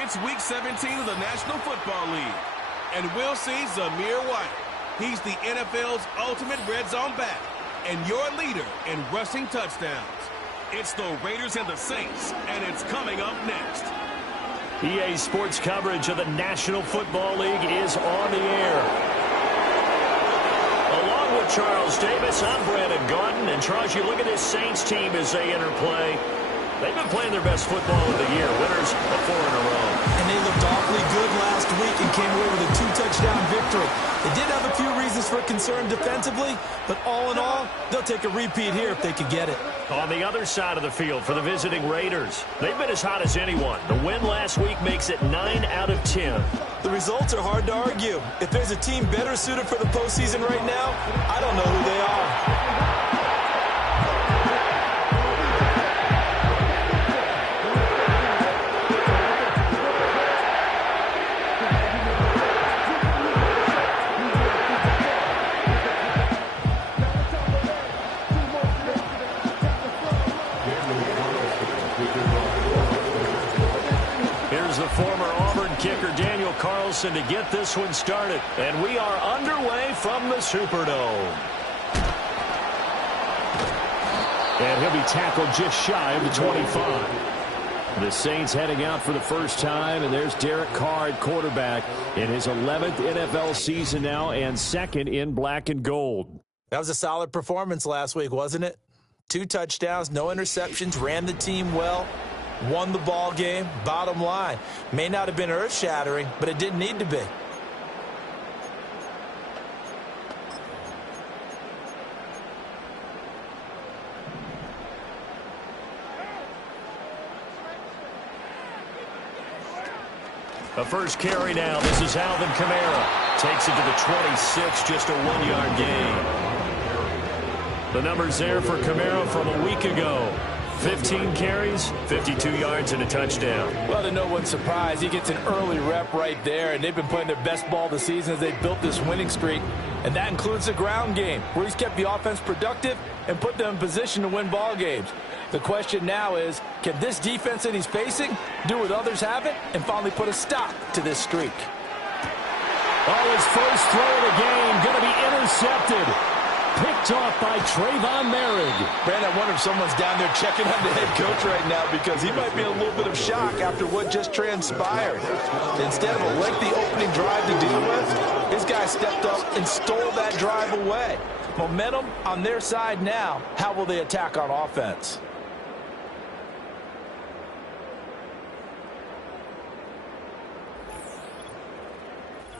It's Week 17 of the National Football League, and we'll see Zamir White. He's the NFL's ultimate red zone back and your leader in rushing touchdowns. It's the Raiders and the Saints, and it's coming up next. EA Sports coverage of the National Football League is on the air. Along with Charles Davis, I'm Brandon Gaudin. And Charles, you look at this Saints team as they enter play. They've been playing their best football of the year, winners of 4 in a row. And they looked awfully good last week and came away with a 2-touchdown victory. They did have a few reasons for concern defensively, but all in all, they'll take a repeat here if they could get it. On the other side of the field for the visiting Raiders, they've been as hot as anyone. The win last week makes it 9 out of 10. The results are hard to argue. If there's a team better suited for the postseason right now, I don't know who they are. The former Auburn kicker Daniel Carlson to get this one started. And we are underway from the Superdome. And he'll be tackled just shy of the 25. The Saints heading out for the first time, and there's Derek Carr at quarterback in his 11th NFL season now and second in black and gold. That was a solid performance last week, wasn't it? 2 touchdowns, no interceptions, ran the team well. Won the ball game. Bottom line, may not have been earth-shattering, but it didn't need to be. The first carry now. This is Alvin Kamara. Takes it to the 26, just a 1-yard gain. The numbers there for Kamara from a week ago. 15 carries, 52 yards, and a touchdown. Well, to no one's surprise, he gets an early rep right there, and they've been playing their best ball this season as they built this winning streak, and that includes the ground game, where he's kept the offense productive and put them in position to win ball games. The question now is, can this defense that he's facing do what others haven't and finally put a stop to this streak? Oh, his first throw of the game going to be intercepted. Picked off by Trayvon Merrick. Brandon, I wonder if someone's down there checking on the head coach right now because he might be in a little bit of shock after what just transpired. Instead of a lengthy opening drive to deal with, his guy stepped up and stole that drive away. Momentum on their side now. How will they attack on offense?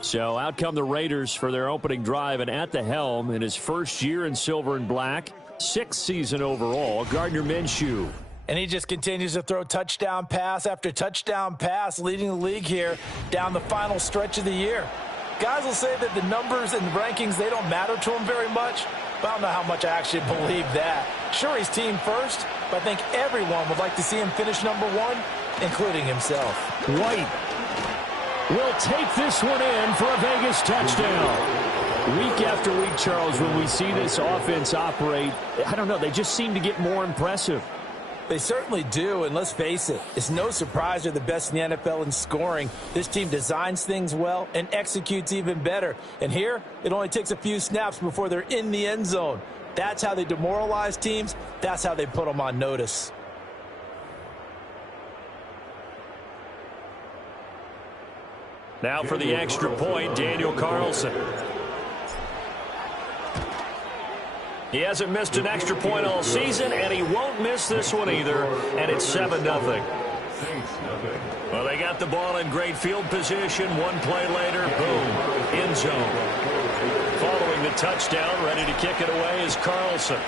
So out come the Raiders for their opening drive, and at the helm in his first year in silver and black, 6th season overall, Gardner Minshew. And he just continues to throw touchdown pass after touchdown pass, leading the league here down the final stretch of the year. Guys will say that the numbers and rankings, they don't matter to him very much, but I don't know how much I actually believe that. Sure, he's team first, but I think everyone would like to see him finish number 1, including himself. White will take this one in for a Vegas touchdown. Week after week, Charles, when we see this offense operate, I don't know, they just seem to get more impressive. They certainly do, and let's face it, it's no surprise they're the best in the NFL in scoring. This team designs things well and executes even better. And here, it only takes a few snaps before they're in the end zone. That's how they demoralize teams. That's how they put them on notice. Now for the extra point, Daniel Carlson. He hasn't missed an extra point all season, and he won't miss this one either, and it's 7-0. Well, they got the ball in great field position. One play later, boom, end zone. Following the touchdown, ready to kick it away is Carlson.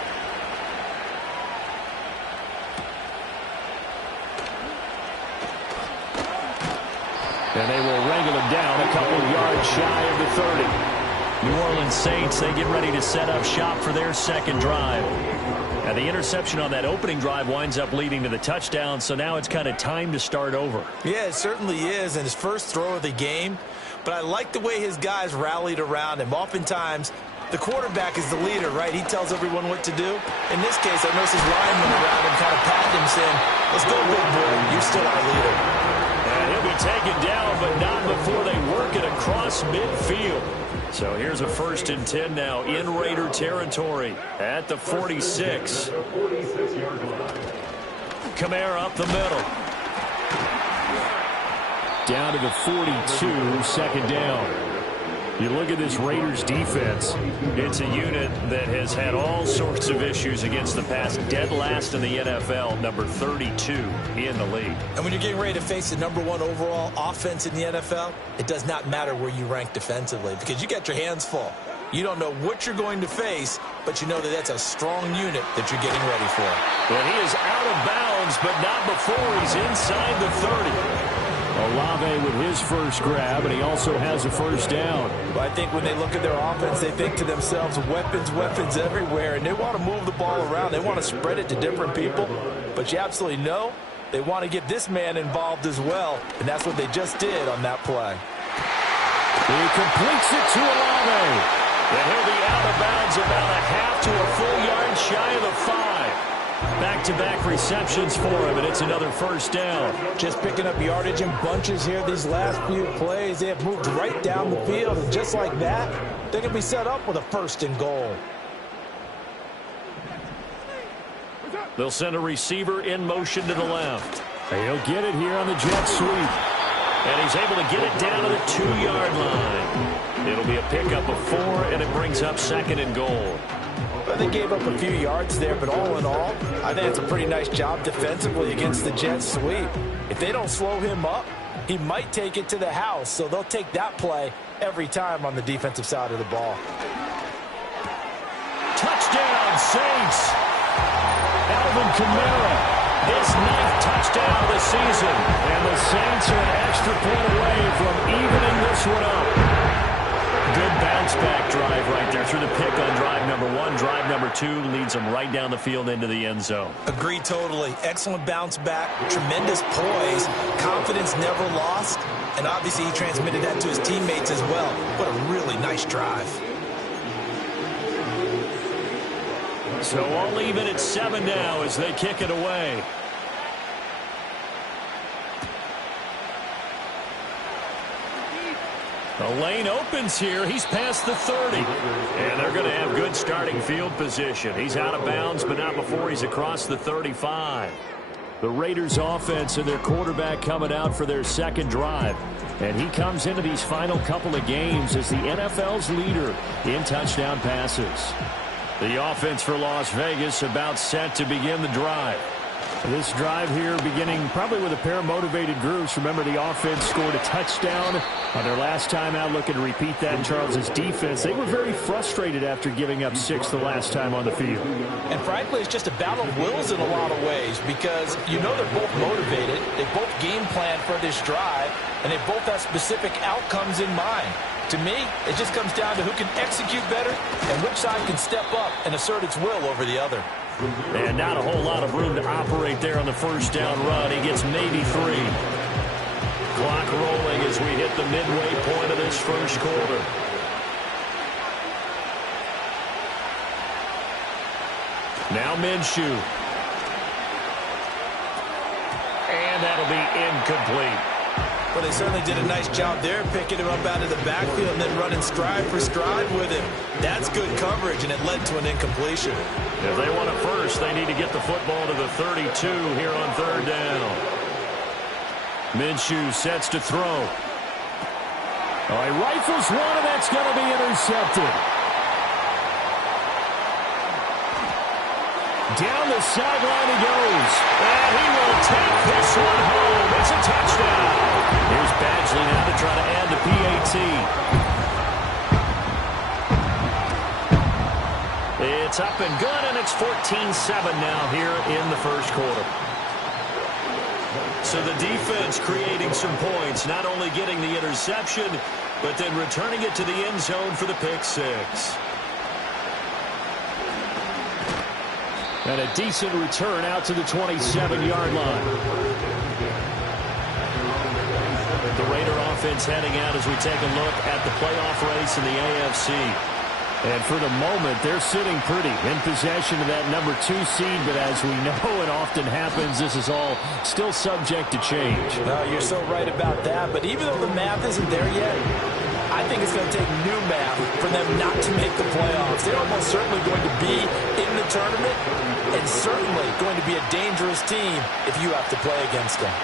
And they will wrangle him down a couple of yards shy of the 30. New Orleans Saints, they get ready to set up shop for their second drive. And the interception on that opening drive winds up leading to the touchdown, so now it's kind of time to start over. Yeah, it certainly is, and his first throw of the game. But I like the way his guys rallied around him. Oftentimes, the quarterback is the leader, right? He tells everyone what to do. In this case, I noticed his linemen around him kind of patting him, saying, "Let's go, big boy. You're still our leader." And he'll be taken down, but not before they work it across midfield. So here's a 1st and 10 now in Raider territory at the 46. Kamara up the middle. Down to the 42, second down. You look at this Raiders defense, it's a unit that has had all sorts of issues against the pass, dead last in the NFL, number 32 in the league. And when you're getting ready to face the #1 overall offense in the NFL, it does not matter where you rank defensively because you got your hands full. You don't know what you're going to face, but you know that that's a strong unit that you're getting ready for. Well, he is out of bounds, but not before he's inside the 30. Olave with his first grab, and he also has a first down. But I think when they look at their offense, they think to themselves, weapons, weapons everywhere, and they want to move the ball around. They want to spread it to different people, but you absolutely know they want to get this man involved as well, and that's what they just did on that play. He completes it to Olave, and he'll be out of bounds about a half to a full yard shy of the 5. Back-to-back receptions for him, and it's another first down. Just picking up yardage in bunches here these last few plays. They have moved right down the field, and just like that, they can be set up with a 1st and goal. They'll send a receiver in motion to the left. He'll get it here on the jet sweep. And he's able to get it down to the 2-yard line. It'll be a pickup of 4, and it brings up 2nd and goal. Well, they gave up a few yards there, but all in all, I think it's a pretty nice job defensively against the jet sweep. If they don't slow him up, he might take it to the house, so they'll take that play every time on the defensive side of the ball. Touchdown, Saints! Alvin Kamara, his 9th touchdown of the season. And the Saints are an extra point away from evening this one up. Good bounce-back drive right there through the pick on drive number 1. Drive number 2 leads them right down the field into the end zone. Agreed totally. Excellent bounce back, tremendous poise, confidence never lost, and obviously he transmitted that to his teammates as well. What a really nice drive. So all even at 7 now as they kick it away. The lane opens here. He's past the 30. And they're going to have good starting field position. He's out of bounds, but not before he's across the 35. The Raiders offense and their quarterback coming out for their second drive. And he comes into these final couple of games as the NFL's leader in touchdown passes. The offense for Las Vegas about set to begin the drive. This drive here beginning probably with a pair of motivated groups. Remember, the offense scored a touchdown on their last time out. Looking to repeat that in Charles' defense. They were very frustrated after giving up 6 the last time on the field. And frankly, it's just a battle of wills in a lot of ways because you know they're both motivated. They both game plan for this drive, and they both have specific outcomes in mind. To me, it just comes down to who can execute better and which side can step up and assert its will over the other. And not a whole lot of room to operate there on the first down run. He gets maybe 3. Clock rolling as we hit the midway point of this first quarter. Now Minshew. And that'll be incomplete. Well, they certainly did a nice job there, picking him up out of the backfield and then running stride for stride with him. That's good coverage, and it led to an incompletion. If they want it first, they need to get the football to the 32 here on 3rd down. Minshew sets to throw. Oh, he rifles one, and that's going to be intercepted. Down the sideline he goes. And he will take this one home. It's a touchdown. Here's Badgley now to try to add the PAT. It's up and good, and it's 14-7 now here in the first quarter. So the defense creating some points, not only getting the interception, but then returning it to the end zone for the pick six. And a decent return out to the 27-yard line. The Raider offense heading out as we take a look at the playoff race in the AFC. And for the moment, they're sitting pretty in possession of that number 2 seed. But as we know it often happens, this is all still subject to change. No, you're so right about that. But even though the math isn't there yet, I think it's going to take new math for them not to make the playoffs. They're almost certainly going to be in the tournament and certainly going to be a dangerous team if you have to play against them.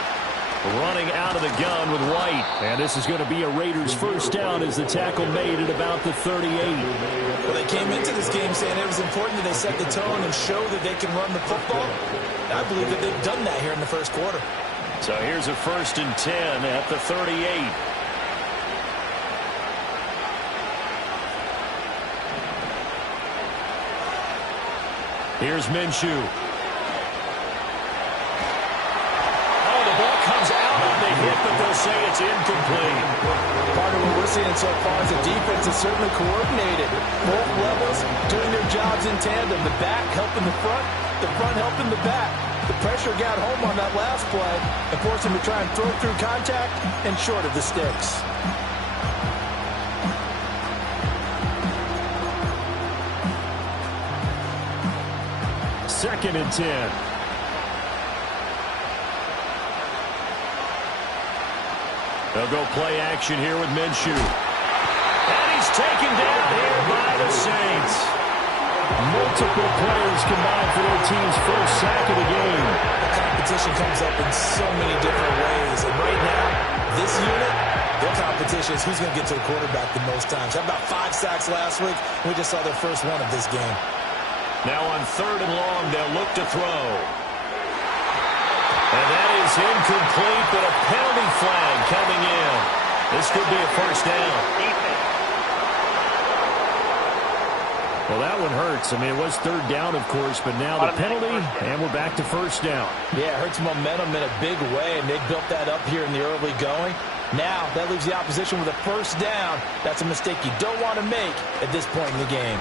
Running out of the gun with White. And this is going to be a Raiders first down as the tackle made at about the 38. Well, they came into this game saying it was important that they set the tone and show that they can run the football. I believe that they've done that here in the first quarter. So here's a 1st and 10 at the 38. Here's Minshew. Oh, the ball comes out on the hit, but they'll say it's incomplete. Part of what we're seeing so far is the defense is certainly coordinated. Both levels doing their jobs in tandem. The back helping the front helping the back. The pressure got home on that last play and forced him to try and throw through contact and short of the sticks. Second and 10. They'll go play action here with Minshew. And he's taken down here by the Saints. Multiple players combined for their team's first sack of the game. The competition comes up in so many different ways. And right now, this unit, their competition is who's going to get to the quarterback the most times. Had about 5 sacks last week. We just saw their first one of this game. Now on 3rd and long, they'll look to throw. And that is incomplete, but a penalty flag coming in. This could be a first down. Well, that one hurts. I mean, it was 3rd down, of course, but now the penalty, and we're back to first down. Yeah, it hurts momentum in a big way, and they built that up here in the early going. Now, that leaves the opposition with a first down. That's a mistake you don't want to make at this point in the game.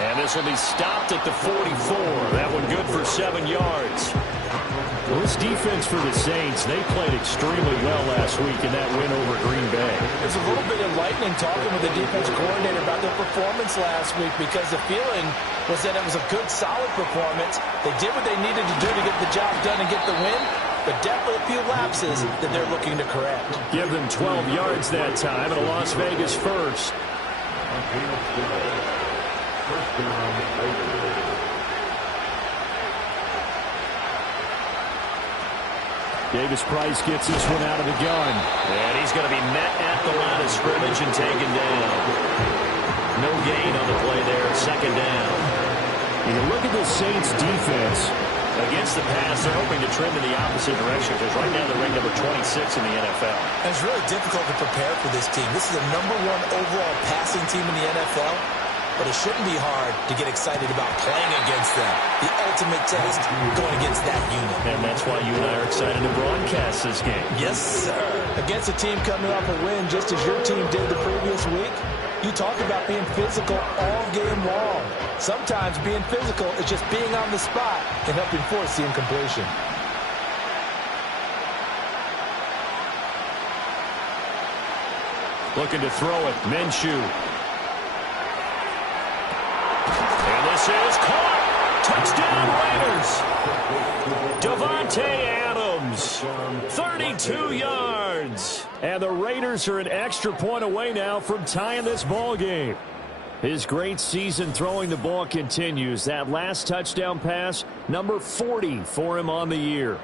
And this will be stopped at the 44. That one good for 7 yards. Well, this defense for the Saints, they played extremely well last week in that win over Green Bay. There's a little bit enlightening talking with the defensive coordinator about their performance last week because the feeling was that it was a good, solid performance. They did what they needed to do to get the job done and get the win, but definitely a few lapses that they're looking to correct. Give them 12 yards that time and a Las Vegas first. Davis Price gets this one out of the gun. And he's going to be met at the line of scrimmage and taken down. No gain on the play there, 2nd down. And you look at the Saints defense. Against the pass, they're hoping to trend in the opposite direction because right now they're ranked number 26 in the NFL. And it's really difficult to prepare for this team. This is the #1 overall passing team in the NFL. But it shouldn't be hard to get excited about playing against them. The ultimate test going against that unit. And that's why you and I are excited to broadcast this game. Yes, sir. Against a team coming off a win just as your team did the previous week, you talk about being physical all game long. Sometimes being physical is just being on the spot and helping force the incompletion. Looking to throw it. Minshew. This is caught. Touchdown, Raiders. Davante Adams, 32 yards. And the Raiders are an extra point away now from tying this ball game. His great season throwing the ball continues. That last touchdown pass, number 40 for him on the year.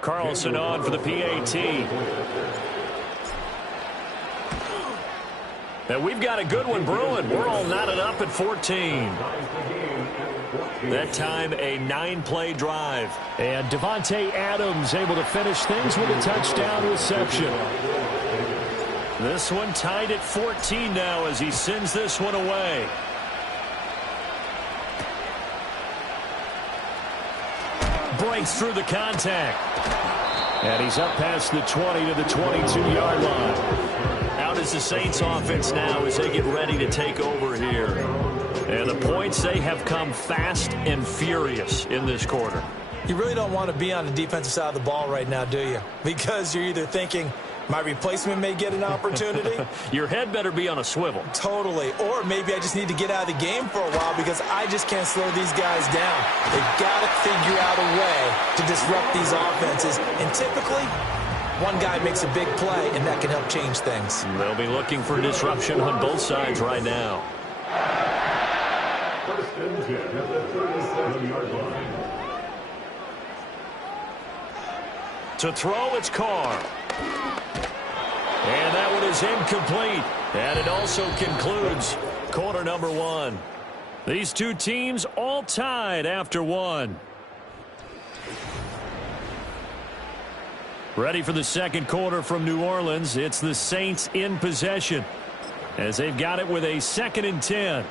Carlson on for the PAT. And we've got a good one brewing. We're all knotted up at 14. That time, a 9-play drive. And Devontae Adams able to finish things with a touchdown reception. This one tied at 14 now as he sends this one away. Breaks through the contact. And he's up past the 20 to the 22-yard line. Out is the Saints offense now as they get ready to take over here. And the points, they have come fast and furious in this quarter. You really don't want to be on the defensive side of the ball right now, do you? Because you're either thinking, my replacement may get an opportunity. Your head better be on a swivel. Totally. Or maybe I just need to get out of the game for a while because I just can't slow these guys down. They've got to figure out a way to disrupt these offenses. And typically, one guy makes a big play, and that can help change things. They'll be looking for disruption on both sides right now. To throw, it's Carr. And that one is incomplete. And it also concludes quarter number one. These two teams all tied after one. Ready for the second quarter from New Orleans. It's the Saints in possession as they've got it with a 2nd and 10.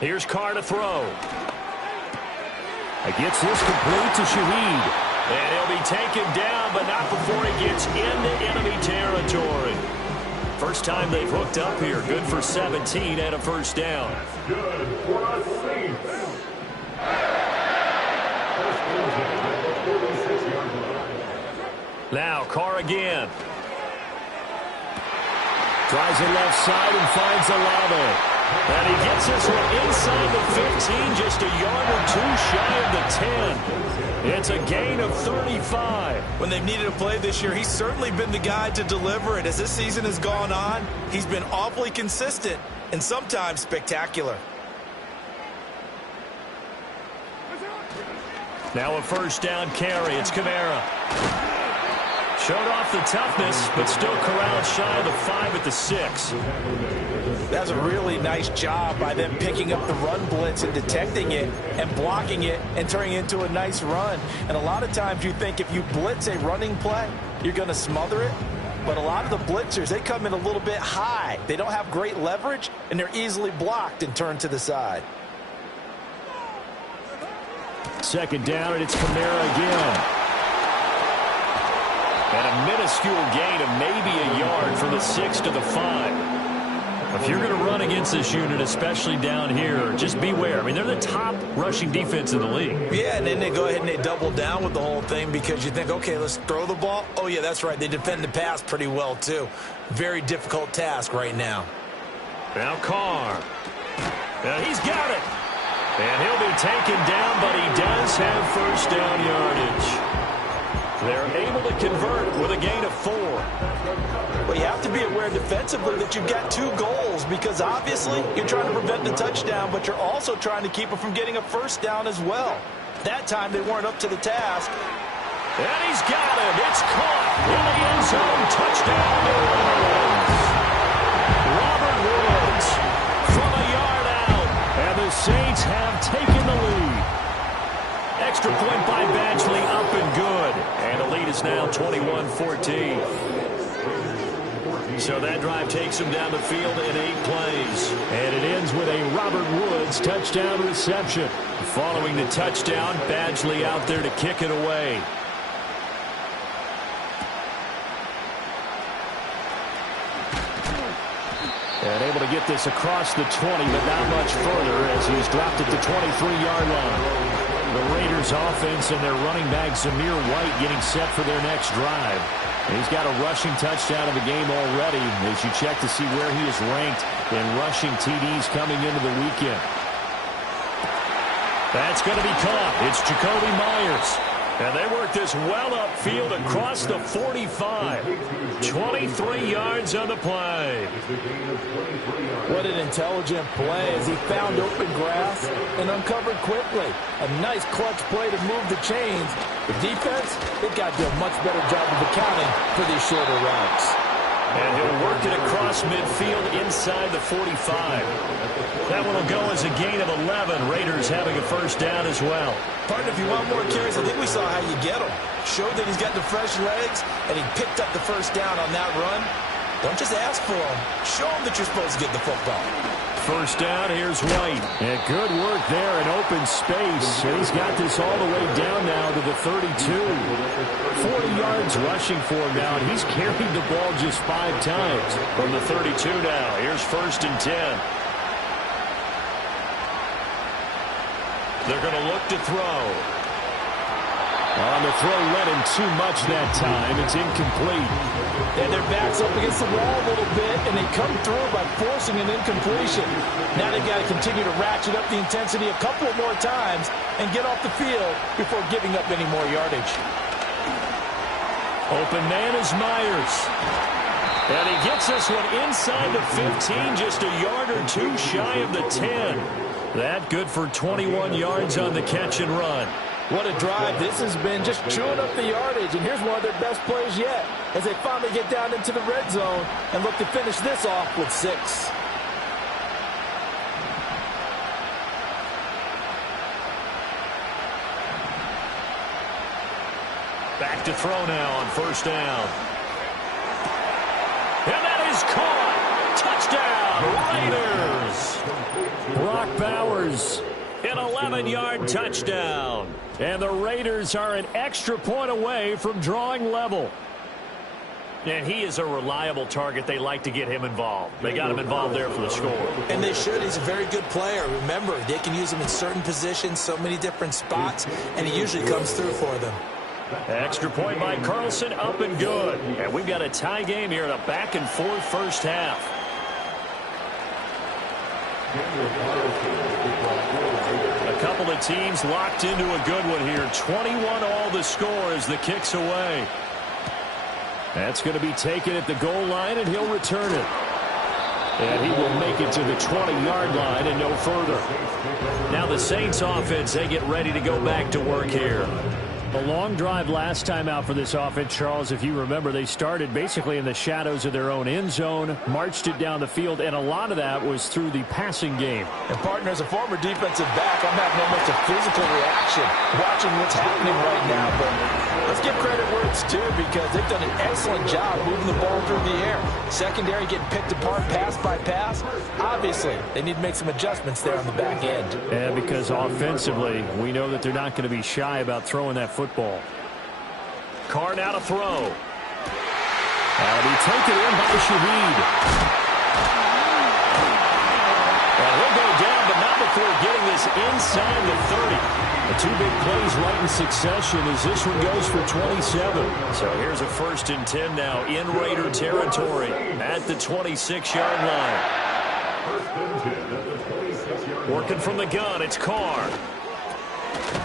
Here's Carr to throw. Gets this complete to Shaheed. And he'll be taken down, but not before he gets into enemy territory. First time they've hooked up here. Good for 17 and a first down. Good for a Saints. Now Carr again. Tries it left side and finds Olave. And he gets this one inside the 15, just a yard or two shy of the 10. It's a gain of 35. When they've needed a play this year, he's certainly been the guy to deliver it. As this season has gone on, he's been awfully consistent and sometimes spectacular. Now a first down carry. It's Kamara. Showed off the toughness, but still corralled shy of the 5 at the 6. That's a really nice job by them picking up the run blitz and detecting it and blocking it and turning it into a nice run. And a lot of times you think if you blitz a running play, you're going to smother it. But a lot of the blitzers, they come in a little bit high. They don't have great leverage, and they're easily blocked and turned to the side. Second down, and it's Kamara again. And a minuscule gain of maybe a yard from the 6 to the 5. If you're going to run against this unit, especially down here, just beware. I mean, they're the top rushing defense in the league. Yeah, and then they go ahead and they double down with the whole thing because you think, okay, let's throw the ball. Oh, yeah, that's right. They defend the pass pretty well, too. Very difficult task right now. Now Carr. Now he's got it. And he'll be taken down, but he does have first down yardage. They're able to convert with a gain of 4. But you have to be aware defensively that you've got 2 goals because obviously you're trying to prevent the touchdown, but you're also trying to keep it from getting a first down as well. That time they weren't up to the task. And he's got it. It's caught in the end zone. Touchdown, New Orleans. Robert Woods from a yard out. And the Saints have taken the lead. Extra point by Badgley, up and good. And the lead is now 21-14. So that drive takes him down the field in 8 plays. And it ends with a Robert Woods touchdown reception. Following the touchdown, Badgley out there to kick it away. And able to get this across the 20, but not much further as he's dropped at the 23-yard line. The Raiders offense and their running back Zamir White getting set for their next drive. And he's got a rushing touchdown of the game already as you check to see where he is ranked in rushing TDs coming into the weekend. That's going to be caught. It's Jacoby Myers. And they work this well upfield across the 45. 23 yards on the play. What an intelligent play as he found open grass and uncovered quickly. A nice clutch play to move the chains. The defense, they've got to do a much better job of accounting for these shorter routes. And he'll work it across midfield inside the 45. That one will go as a gain of 11. Raiders having a first down as well. Partner, if you want more carries, I think we saw how you get him. Showed that he's got the fresh legs, and he picked up the first down on that run. Don't just ask for him. Show him that you're supposed to get the football. First down, here's White. And good work there in open space. And he's got this all the way down now to the 32. 40 yards rushing for him now, and he's carried the ball just 5 times. From the 32 now, here's 1st and 10. They're going to look to throw. On the throw, led him too much that time. It's incomplete. And their backs up against the wall a little bit, and they come through by forcing an incompletion. Now they've got to continue to ratchet up the intensity a couple more times and get off the field before giving up any more yardage. Open man is Myers. And he gets this one inside the 15, just a yard or two shy of the 10. That good for 21 yards on the catch and run. What a drive this has been, just chewing up the yardage. And here's one of their best plays yet as they finally get down into the red zone and look to finish this off with 6. Back to throw now on first down. And that is caught. Touchdown, Raiders. Brock Bowers. An 11-yard touchdown. And the Raiders are an extra point away from drawing level. And he is a reliable target. They like to get him involved. They got him involved there for the score. And they should. He's a very good player. Remember, they can use him in certain positions, so many different spots, and he usually comes through for them. Extra point by Carlson, up and good. And we've got a tie game here in a back-and-forth first half. A couple of teams locked into a good one here. 21-all the score as the kick's away. That's going to be taken at the goal line, and he'll return it. And he will make it to the 20-yard line and no further. Now the Saints offense, they get ready to go back to work here. A long drive last time out for this offense, Charles. If you remember, they started basically in the shadows of their own end zone, marched it down the field, and a lot of that was through the passing game. And, partner, as a former defensive back, I'm having almost a physical reaction watching what's happening right now. But let's give credit where it's due because they've done an excellent job moving the ball through the air. Secondary getting picked apart pass by pass. Obviously, they need to make some adjustments there on the back end. And because offensively, we know that they're not going to be shy about throwing that football. Carr now to throw. That'll be taken in by Shaheed. And he'll go down, but not before getting this inside the 30. The 2 big plays right in succession as this one goes for 27. So here's a 1st and 10 now in Raider territory at the 26-yard line. Working from the gun, it's Carr.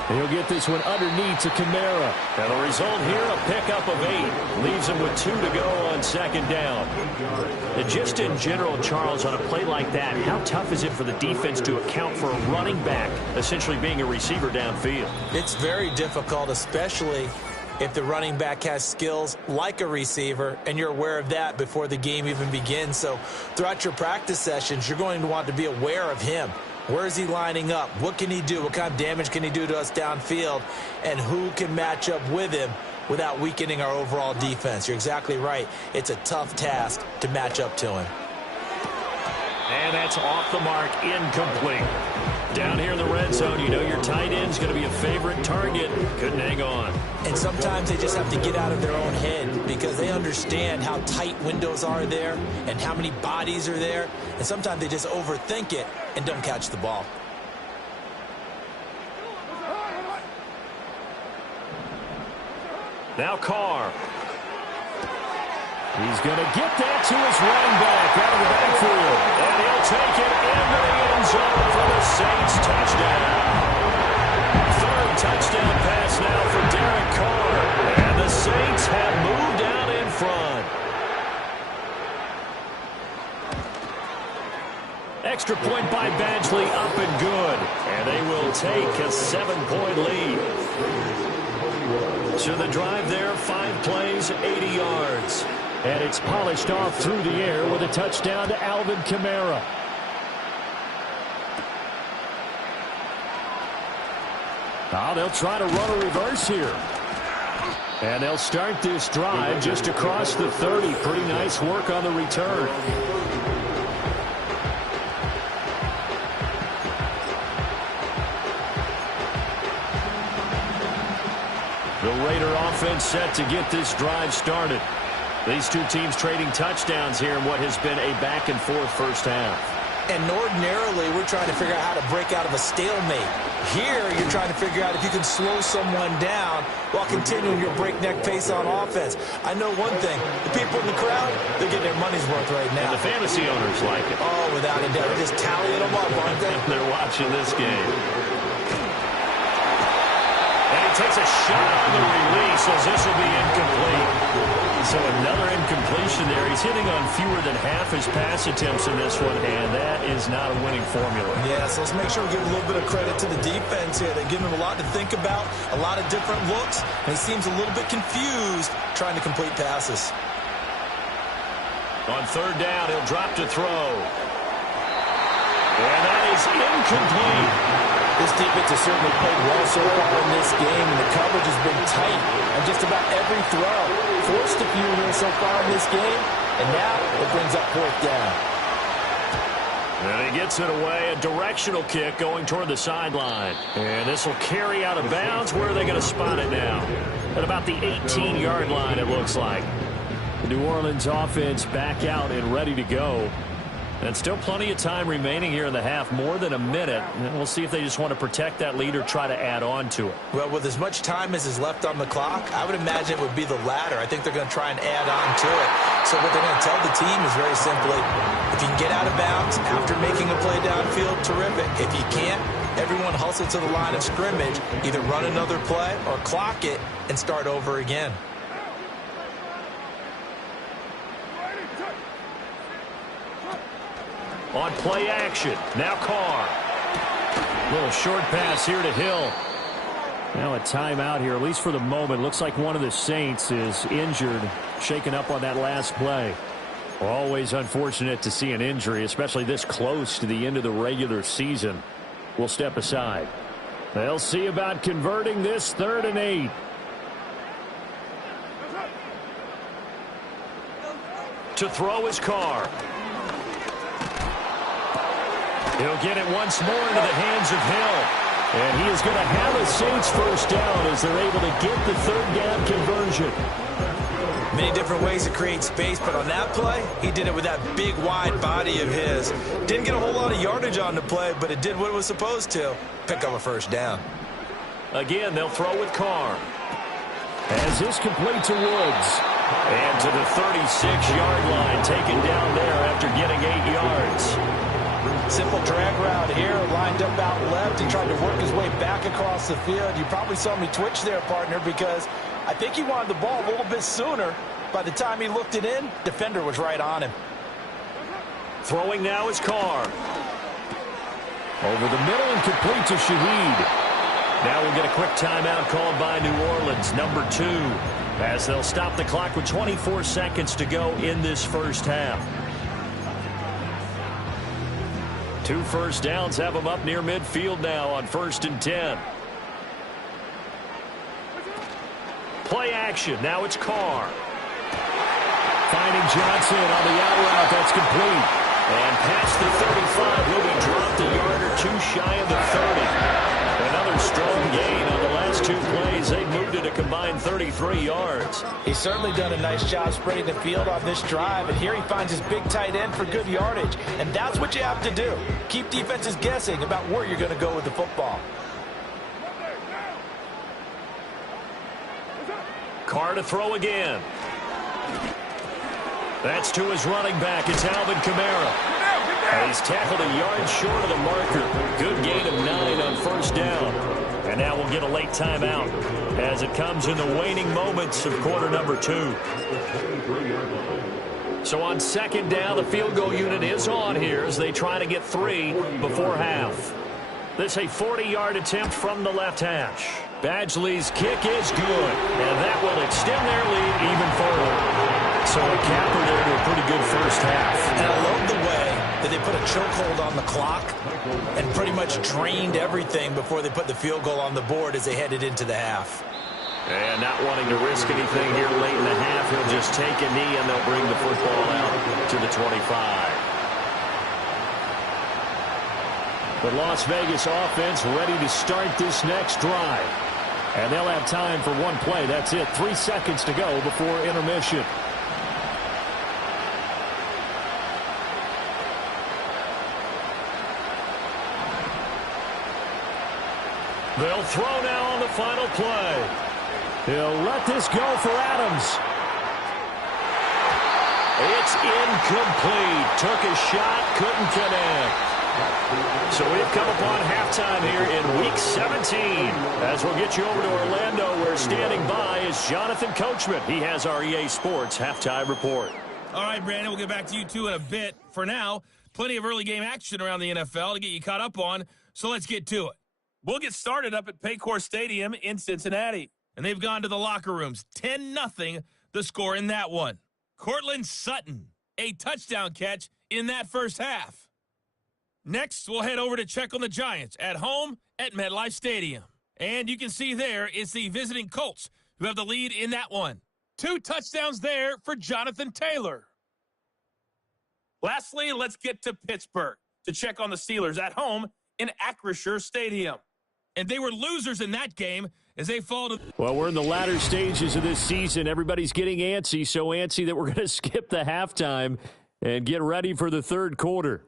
He'll get this one underneath to Kamara. And the result here, a pickup of 8. Leaves him with 2 to go on 2nd down. And just in general, Charles, on a play like that, how tough is it for the defense to account for a running back essentially being a receiver downfield? It's very difficult, especially if the running back has skills like a receiver, and you're aware of that before the game even begins. So throughout your practice sessions, you're going to want to be aware of him. Where is he lining up? What can he do? What kind of damage can he do to us downfield? And who can match up with him without weakening our overall defense? You're exactly right. It's a tough task to match up to him. And that's off the mark, incomplete. Down here in the red zone, you know your tight end's going to be a favorite target. Couldn't hang on. And sometimes they just have to get out of their own head because they understand how tight windows are there and how many bodies are there. And sometimes they just overthink it and don't catch the ball. Now Carr. He's going to get that to his running back out of the backfield. And he'll take it into the end zone for the Saints touchdown. 3rd touchdown pass now for Derek Extra point by Badgley, up and good. And they will take a 7-point lead. So the drive there, 5 plays, 80 yards. And it's polished off through the air with a touchdown to Alvin Kamara. Now they'll try to run a reverse here. And they'll start this drive just across the 30. Pretty nice work on the return. The Raider offense set to get this drive started. These two teams trading touchdowns here in what has been a back-and-forth first half. And ordinarily, we're trying to figure out how to break out of a stalemate. Here, you're trying to figure out if you can slow someone down while continuing your breakneck pace on offense. I know one thing. The people in the crowd, they're getting their money's worth right now. And the fantasy owners like it. Oh, without a doubt. They're just tallying them up, aren't they? They're watching this game. And he takes a shot on the release as this will be incomplete. So another incompletion there. He's hitting on fewer than half his pass attempts in this one, and that is not a winning formula. Yeah, so let's make sure we give a little bit of credit to the defense here. They're giving him a lot to think about, a lot of different looks, and he seems a little bit confused trying to complete passes. On third down, he'll drop to throw. And that is incomplete. This defense has certainly played well so far in this game, and the coverage has been tight on just about every throw. Forced a few here so far in this game, and now it brings up fourth down. And he gets it away, a directional kick going toward the sideline. And this will carry out of bounds. Where are they going to spot it now? At about the 18-yard line, it looks like. The New Orleans offense back out and ready to go. And still plenty of time remaining here in the half, more than a minute. And we'll see if they just want to protect that lead or try to add on to it. Well, with as much time as is left on the clock, I would imagine it would be the latter. I think they're going to try and add on to it. So what they're going to tell the team is very simply, if you can get out of bounds after making a play downfield, terrific. If you can't, everyone hustle to the line of scrimmage, either run another play or clock it and start over again. On play action, now Carr. Little short pass here to Hill. Now a timeout here, at least for the moment. Looks like one of the Saints is injured, shaken up on that last play. Always unfortunate to see an injury, especially this close to the end of the regular season. We'll step aside. They'll see about converting this 3rd and 8. To throw is Carr. He'll get it once more into the hands of Hill. And he is going to have a Saints first down as they're able to get the 3rd down conversion. Many different ways to create space, but on that play, he did it with that big, wide body of his. Didn't get a whole lot of yardage on the play, but it did what it was supposed to. Pick up a first down. Again, they'll throw with Carr. As this complete to Woods. And to the 36-yard line, taken down there after getting 8 yards. Simple drag route here, lined up out left. He tried to work his way back across the field. You probably saw me twitch there, partner, because I think he wanted the ball a little bit sooner. By the time he looked it in, defender was right on him. Throwing now is Carr. Over the middle and complete to Shaheed. Now we'll get a quick timeout called by New Orleans, number 2, as they'll stop the clock with 24 seconds to go in this first half. 2 first downs have them up near midfield now on 1st and 10. Play action. Now it's Carr. Finding Johnson on the out route. That's complete. And past the 35 will be dropped a yard or 2 shy of the 30. Another strong gain on the last 2 plays. They moved it a combined 33 yards. He's certainly done a nice job spreading the field on this drive, and here he finds his big tight end for good yardage. And that's what you have to do. Keep defenses guessing about where you're going to go with the football. Carr to throw again. That's to his running back. It's Alvin Kamara. And he's tackled a yard short of the marker. Good gain of 9 on 1st down. And now we'll get a late timeout as it comes in the waning moments of quarter number 2. So on second down, the field goal unit is on here as they try to get 3 before half. This a 40-yard attempt from the left hash. Badgley's kick is good, and that will extend their lead even further. So a capper there to a pretty good first half. And I love the way that they put a chokehold on the clock and pretty much drained everything before they put the field goal on the board as they headed into the half. And not wanting to risk anything here late in the half, he'll just take a knee and they'll bring the football out to the 25. The Las Vegas offense ready to start this next drive. And they'll have time for one play. That's it. 3 seconds to go before intermission. They'll throw now on the final play. He'll let this go for Adams. It's incomplete. Took a shot, couldn't connect. So we've come upon halftime here in Week 17. As we'll get you over to Orlando, where standing by is Jonathan Coachman. He has our EA Sports halftime report. All right, Brandon, we'll get back to you two in a bit. For now, plenty of early game action around the NFL to get you caught up on, so let's get to it. We'll get started up at Paycor Stadium in Cincinnati. And they've gone to the locker rooms. 10-0 the score in that one. Cortland Sutton, a touchdown catch in that first half. Next, we'll head over to check on the Giants at home at MetLife Stadium. And you can see there it's the visiting Colts who have the lead in that one. 2 touchdowns there for Jonathan Taylor. Lastly, let's get to Pittsburgh to check on the Steelers at home in Acrisure Stadium. And they were losers in that game as they fall to... Well, we're in the latter stages of this season. Everybody's getting antsy, so antsy that we're going to skip the halftime and get ready for the third quarter.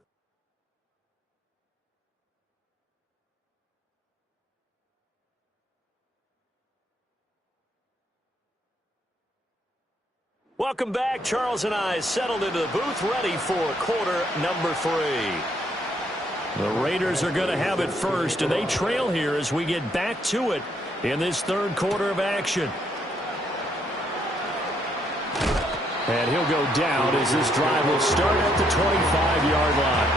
Welcome back. Charles and I settled into the booth, ready for quarter number 3. The Raiders are going to have it first, and they trail here as we get back to it in this third quarter of action. And he'll go down as this drive will start at the 25-yard line.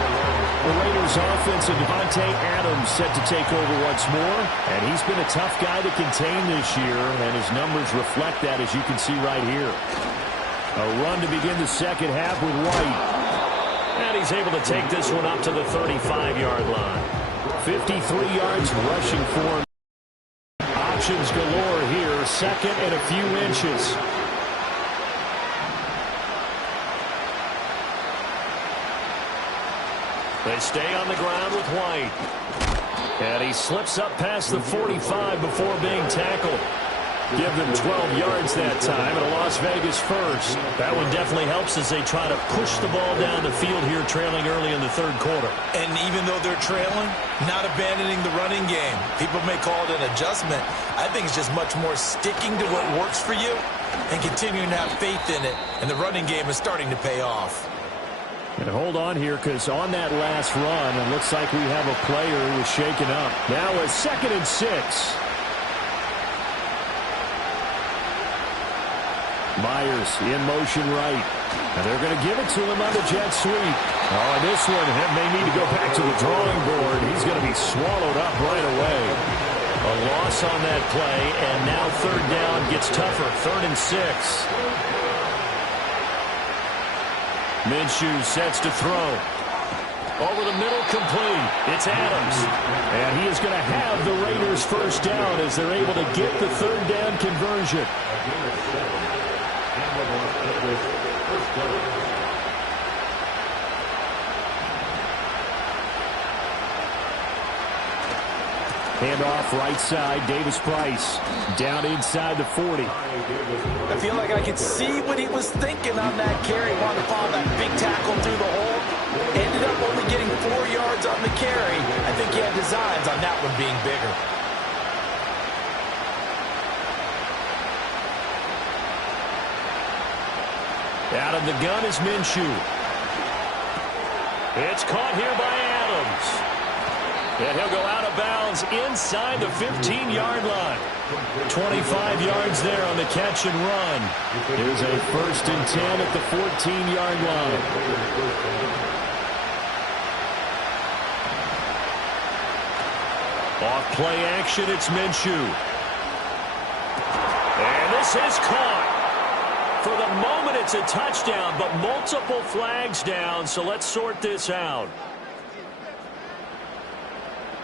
The Raiders offense and Devontae Adams set to take over once more, and he's been a tough guy to contain this year, and his numbers reflect that, as you can see right here. A run to begin the second half with White. And he's able to take this one up to the 35-yard line. 53 yards rushing for him. Options galore here. Second and a few inches. They stay on the ground with White. And he slips up past the 45 before being tackled. Give them 12 yards that time, and a Las Vegas first. That one definitely helps as they try to push the ball down the field here, trailing early in the third quarter. And even though they're trailing, not abandoning the running game. People may call it an adjustment. I think it's just much more sticking to what works for you and continuing to have faith in it. And the running game is starting to pay off. And hold on here, because on that last run, it looks like we have a player who was shaken up. Now a 2nd and 6. Myers in motion right. And they're going to give it to him on the jet sweep. Oh, this one may need to go back to the drawing board. He's going to be swallowed up right away. A loss on that play, and now third down gets tougher. 3rd and 6. Minshew sets to throw. Over the middle, complete. It's Adams. And he is going to have the Raiders first down as they're able to get the third down conversion. Handoff right side, Davis Price down inside the 40. I feel like I could see what he was thinking on that carry. Wanted to follow that big tackle through the hole. Ended up only getting 4 yards on the carry. I think he had designs on that one being bigger. Out of the gun is Minshew. It's caught here by Adams. And he'll go out of bounds inside the 15-yard line. 25 yards there on the catch and run. Here's a 1st and 10 at the 14-yard line. Off play action, it's Minshew. And this is caught. For the moment, it's a touchdown, but multiple flags down, so let's sort this out.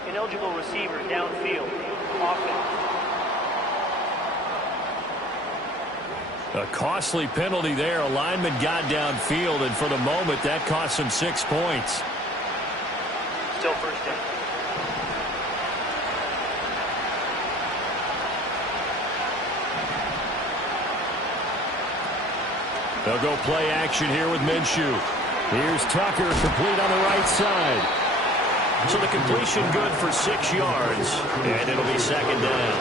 Ineligible receiver downfield. Offense. A costly penalty there. A lineman got downfield, and for the moment, that cost him 6 points. Still first down. They'll go play action here with Minshew. Here's Tucker, complete on the right side. So the completion good for 6 yards, and it'll be 2nd down.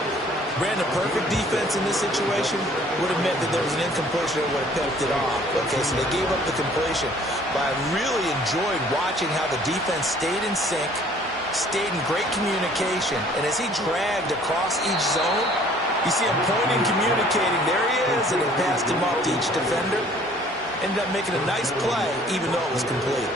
Brandon, perfect defense in this situation would have meant that there was an incompletion that would have picked it off. Okay, so they gave up the completion. But I really enjoyed watching how the defense stayed in sync, stayed in great communication, and as he dragged across each zone, you see him pointing, communicating. There he is, and they passed him off to each defender. Ended up making a nice play, even though it was complete.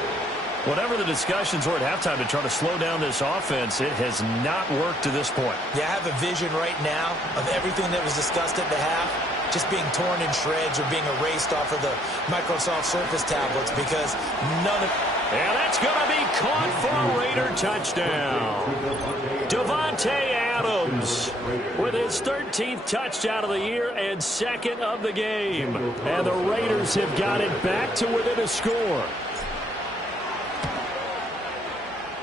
Whatever the discussions were at halftime to try to slow down this offense, it has not worked to this point. Yeah, I have a vision right now of everything that was discussed at the half just being torn in shreds or being erased off of the Microsoft Surface tablets because none of... And that's going to be caught for a Raider touchdown. Devontae Adams with his 13th touchdown of the year and 2nd of the game. And the Raiders have got it back to within a score.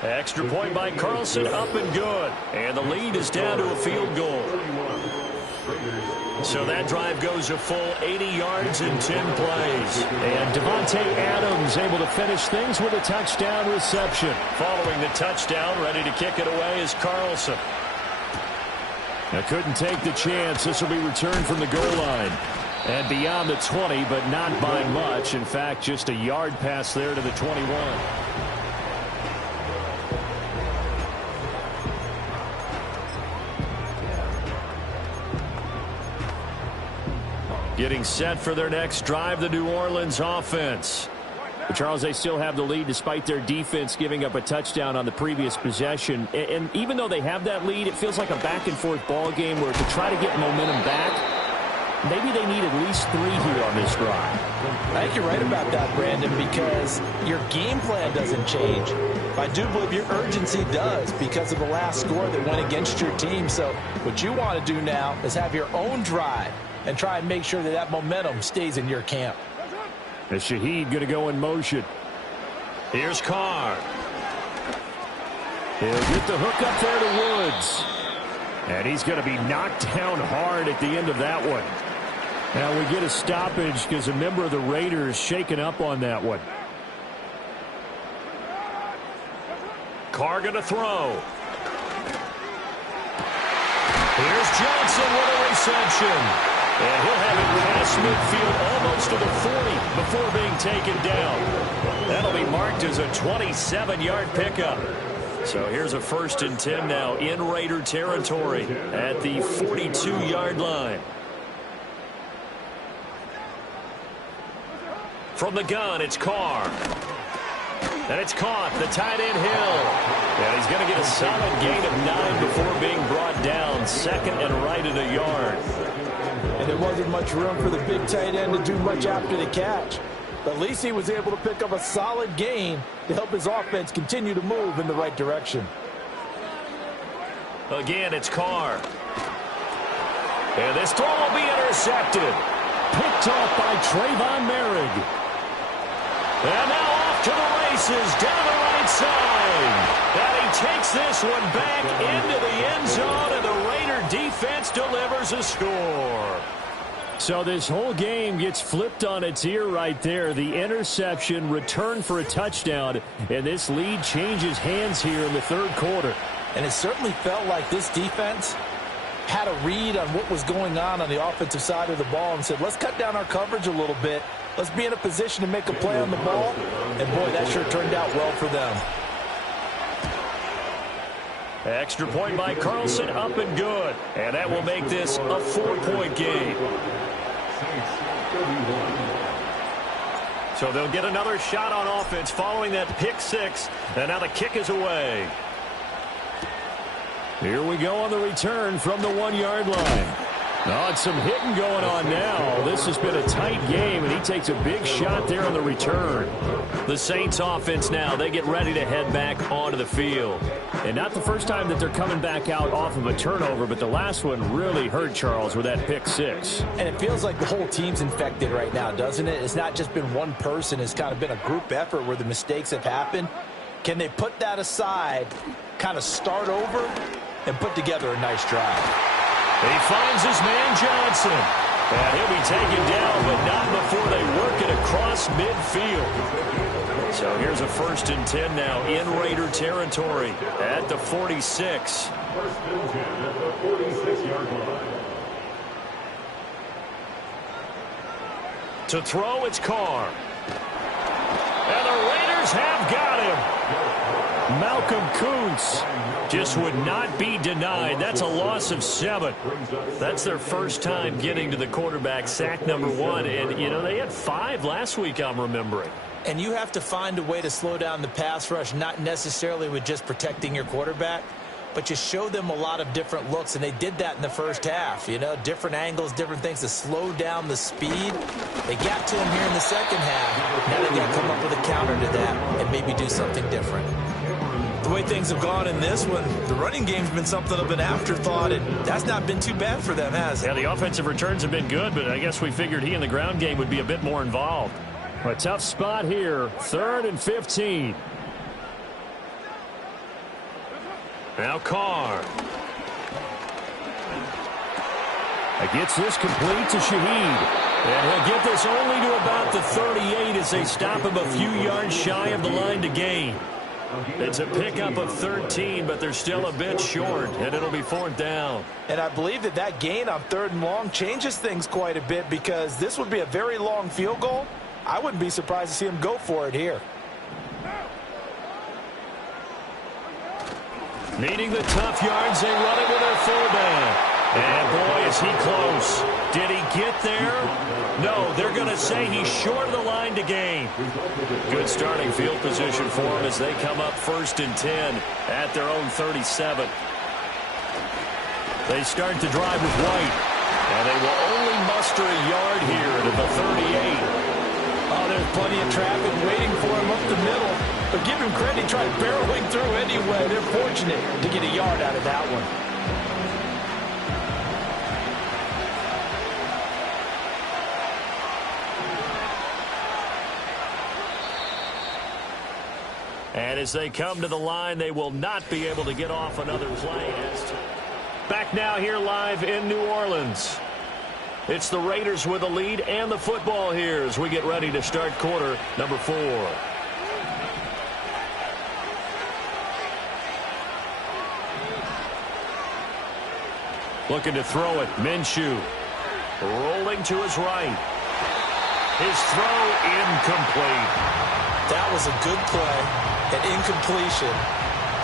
Extra point by Carlson, up and good. And the lead is down to a field goal. So that drive goes a full 80 yards in 10 plays. And Devontae Adams able to finish things with a touchdown reception. Following the touchdown, ready to kick it away is Carlson. Now couldn't take the chance. This will be returned from the goal line. And beyond the 20, but not by much. In fact, just a yard pass there to the 21. Getting set for their next drive, the New Orleans offense. But Charles, they still have the lead despite their defense giving up a touchdown on the previous possession. And even though they have that lead, it feels like a back-and-forth ball game where to try to get momentum back, maybe they need at least 3 here on this drive. I think you're right about that, Brandon, because your game plan doesn't change. I do believe your urgency does because of the last score that went against your team. So what you want to do now is have your own drive and try and make sure that that momentum stays in your camp. As Shaheed going to go in motion. Here's Carr. He'll get the hook up there to Woods. And he's going to be knocked down hard at the end of that one. Now we get a stoppage because a member of the Raiders shaken up on that one. Carr going to throw. Here's Johnson with a reception. And he'll have it past midfield almost to the 40 before being taken down. That'll be marked as a 27-yard pickup. So here's a 1st and 10 now in Raider territory at the 42-yard line. From the gun, it's Carr. And it's caught, the tight end Hill. And he's going to get a solid gain of 9 before being brought down. 2nd and right at a yard. And there wasn't much room for the big tight end to do much after the catch. But at least he was able to pick up a solid gain to help his offense continue to move in the right direction. Again, it's Carr. And this throw will be intercepted. Picked off by Trayvon Merrick. And now off to the races down the right side. And he takes this one back into the end zone, and the Raider defense delivers a score. So this whole game gets flipped on its ear right there. The interception, return for a touchdown, and this lead changes hands here in the 3rd quarter. And it certainly felt like this defense had a read on what was going on the offensive side of the ball and said, let's cut down our coverage a little bit. Let's be in a position to make a play on the ball. And, boy, that sure turned out well for them. Extra point by Carlson, up and good. And that will make this a 4-point game. So they'll get another shot on offense following that pick six. And now the kick is away. Here we go on the return from the 1-yard line. Oh, it's some hitting going on now. This has been a tight game, and he takes a big shot there on the return. The Saints offense now, they get ready to head back onto the field. And not the first time that they're coming back out off of a turnover, but the last one really hurt Charles with that pick six. And it feels like the whole team's infected right now, doesn't it? It's not just been one person. It's kind of been a group effort where the mistakes have happened. Can they put that aside, kind of start over, and put together a nice drive? He finds his man Johnson. And he'll be taken down, but not before they work it across midfield. So here's a 1st and 10 now in Raider territory at the 46. 1st and 10 at the 46-yard line. To throw, it's Carr. And the Raiders have got him. Malcolm Kuntz just would not be denied. That's a loss of 7. That's their first time getting to the quarterback, sack number 1. And, you know, they had 5 last week, I'm remembering. And you have to find a way to slow down the pass rush, not necessarily with just protecting your quarterback, but you show them a lot of different looks, and they did that in the first half. You know, different angles, different things to slow down the speed. They got to him here in the second half. Now they got to come up with a counter to that and maybe do something different. The way things have gone in this one, the running game's been something of an afterthought, and that's not been too bad for them, has it? Yeah, the offensive returns have been good, but I guess we figured he in the ground game would be a bit more involved. A tough spot here, 3rd and 15. Now Carr. Gets this complete to Shaheed. And he'll get this only to about the 38 as they stop him a few yards shy of the line to gain. It's a pickup of 13, but they're still a bit short, and it'll be 4th down. And I believe that gain on 3rd and long changes things quite a bit, because this would be a very long field goal. I wouldn't be surprised to see him go for it here. Needing the tough yards, they run it with their fullback. And boy, is he close. Did he get there? No, they're going to say he's short of the line to gain. Good starting field position for him as they come up 1st and 10 at their own 37. They start to drive with White. And they will only muster a yard here to the 38. Oh, there's plenty of traffic waiting for him up the middle. But give him credit, he tried barreling through anyway. They're fortunate to get a yard out of that one. And as they come to the line, they will not be able to get off another play. Back now here live in New Orleans. It's the Raiders with the lead and the football here as we get ready to start quarter number 4. Looking to throw it. Minshew. Rolling to his right. His throw incomplete. That was a good play. An incompletion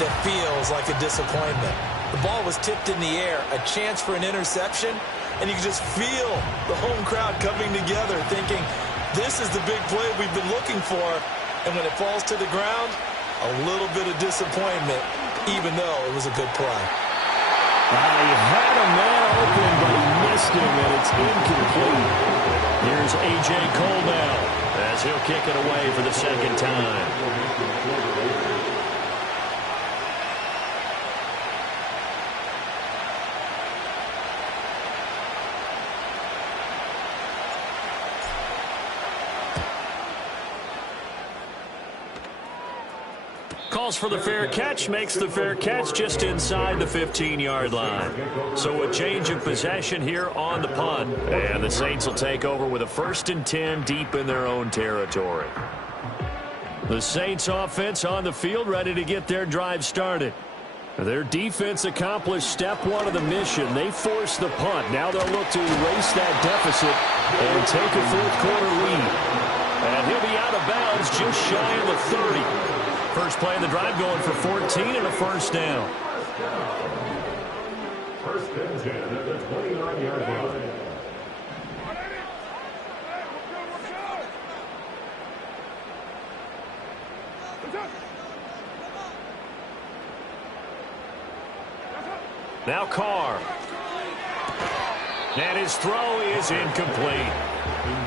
that feels like a disappointment. The ball was tipped in the air, a chance for an interception, and you can just feel the home crowd coming together thinking, this is the big play we've been looking for. And when it falls to the ground, a little bit of disappointment, even though it was a good play. He had a man open, but he missed him, and it's incomplete. Here's A.J. Cole now as he'll kick it away for the 2nd time. Calls for the fair catch, makes the fair catch just inside the 15-yard line. So a change of possession here on the punt. And the Saints will take over with a 1st and 10 deep in their own territory. The Saints offense on the field ready to get their drive started. Their defense accomplished step 1 of the mission. They forced the punt. Now they'll look to erase that deficit and take a 4th quarter lead. And he'll be out of bounds just shy of the 30. First play of the drive going for 14 and a 1st down. First and 10 at the 29-yard line. Now Carr. And his throw is incomplete.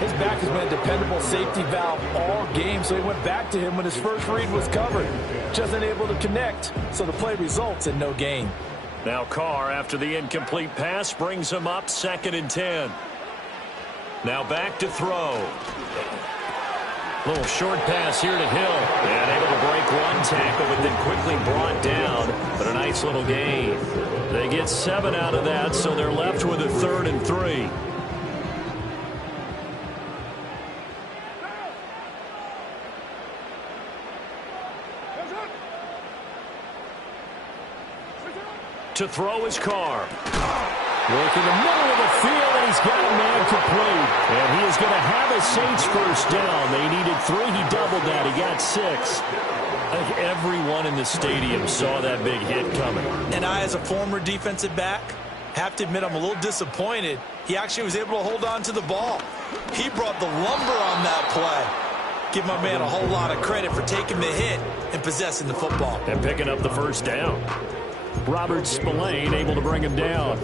His back has been a dependable safety valve all game, so he went back to him when his first read was covered. Just unable to connect, so the play results in no gain. Now Carr, after the incomplete pass, brings him up 2nd and 10. Now back to throw. Little short pass here to Hill. And able to break one tackle, but then quickly brought down. But a nice little gain. They get 7 out of that, so they're left with a 3rd and 3. To throw his Carr. Working the middle of the field, and he's got a man complete. And he is going to have a Saints first down. They needed 3. He doubled that. He got 6. I think everyone in the stadium saw that big hit coming. And I, as a former defensive back, have to admit I'm a little disappointed. He actually was able to hold on to the ball. He brought the lumber on that play. Give my man a whole lot of credit for taking the hit and possessing the football. And picking up the first down. Robert Spillane able to bring him down.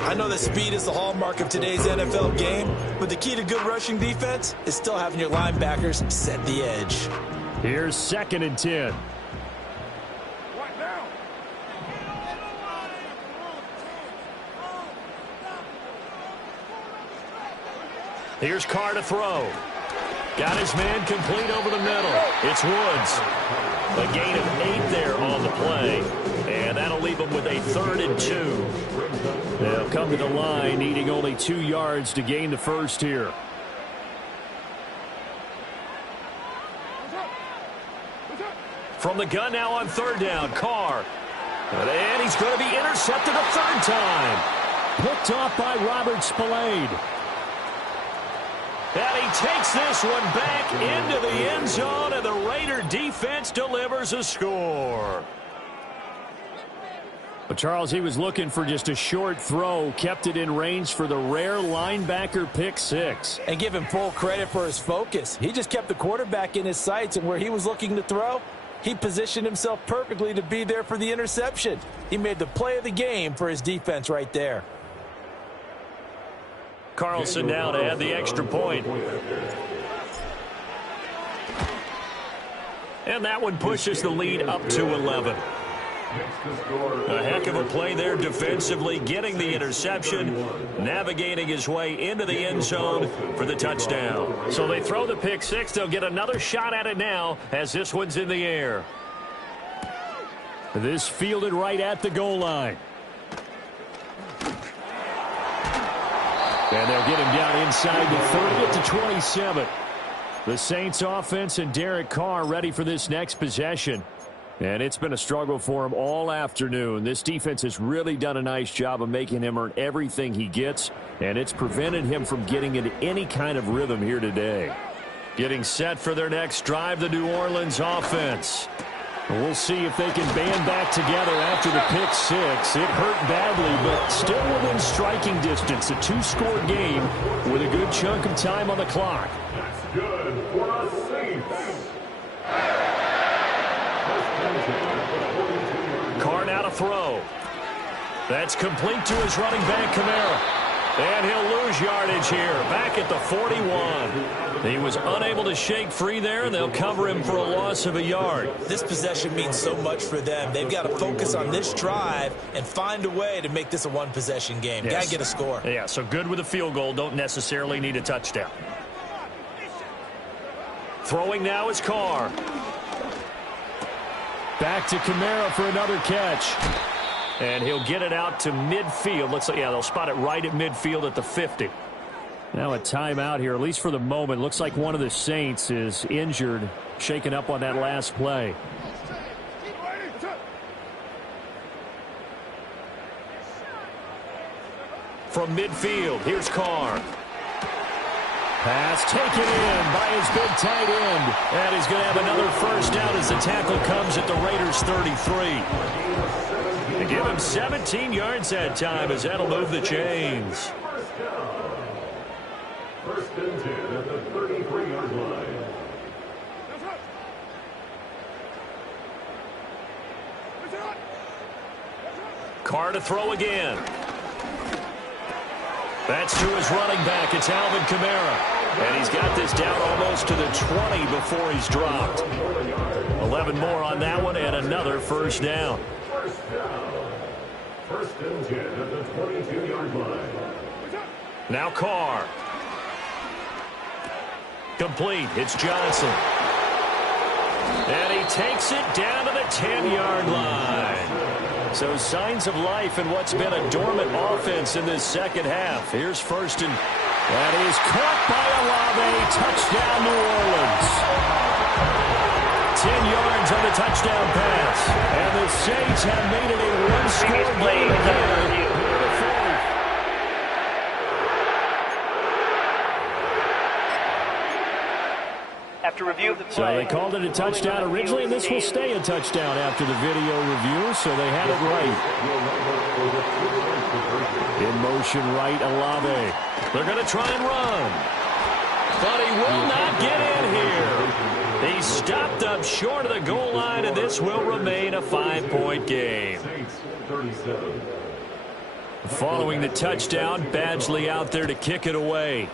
I know that speed is the hallmark of today's NFL game, but the key to good rushing defense is still having your linebackers set the edge. Here's 2nd and 10. Here's Carr to throw. Got his man complete over the middle. It's Woods. A gain of 8 there on the play. And that'll leave them with a 3rd and 2. They'll come to the line, needing only 2 yards to gain the first here. From the gun now on 3rd down, Carr. And he's going to be intercepted a 3rd time. Picked off by Robert Spillane. And he takes this one back into the end zone, and the Raider defense delivers a score. But Charles, he was looking for just a short throw, kept it in range for the rare linebacker pick 6. And give him full credit for his focus. He just kept the quarterback in his sights, and where he was looking to throw, he positioned himself perfectly to be there for the interception. He made the play of the game for his defense right there. Carlson now to add the extra point. And that one pushes the lead up to 11. A heck of a play there defensively, getting the interception, navigating his way into the end zone for the touchdown. So they throw the pick 6. They'll get another shot at it now as this one's in the air. This fielded right at the goal line. And they'll get him down inside the 30 to 27. The Saints offense and Derek Carr ready for this next possession. And it's been a struggle for him all afternoon. This defense has really done a nice job of making him earn everything he gets, and it's prevented him from getting into any kind of rhythm here today. Getting set for their next drive, the New Orleans offense. We'll see if they can band back together after the pick 6. It hurt badly, but still within striking distance. A 2-score game with a good chunk of time on the clock. That's good for a Saints. Carr now to throw. That's complete to his running back, Kamara. And he'll lose yardage here, back at the 41. He was unable to shake free there, and they'll cover him for a loss of a yard. This possession means so much for them. They've got to focus on this drive and find a way to make this a one-possession game. Yes. Got to get a score. Yeah, so good with a field goal. Don't necessarily need a touchdown. Throwing now is Carr. Back to Kamara for another catch. And he'll get it out to midfield. Looks like, yeah, they'll spot it right at midfield at the 50. Now a timeout here, at least for the moment. Looks like one of the Saints is injured, shaken up on that last play. From midfield, here's Carr. Pass taken in by his big tight end. And he's going to have another first down as the tackle comes at the Raiders' 33. They give him 17 yards that time as that'll move the chains. First and 10 at the 33-yard line. Carr to throw again. That's to his running back. It's Alvin Kamara. And he's got this down almost to the 20 before he's dropped. 11 more on that one and another first down. First and 10 at the 22-yard line. Now Carr. Complete. It's Johnson. And he takes it down to the 10-yard line. So signs of life in what's been a dormant offense in this second half. Here's first and that is caught by Olave. Touchdown, New Orleans. 10 yards on the touchdown pass. And the Saints have made it a one-score game again. After review of the play. So they called it a touchdown originally, and this will stay a touchdown after the video review, so they had it right. In motion right, Olave. They're going to try and run. But he will not get in here. He stopped up short of the goal line, and this will remain a 5-point game. Following the touchdown, Badgley out there to kick it away.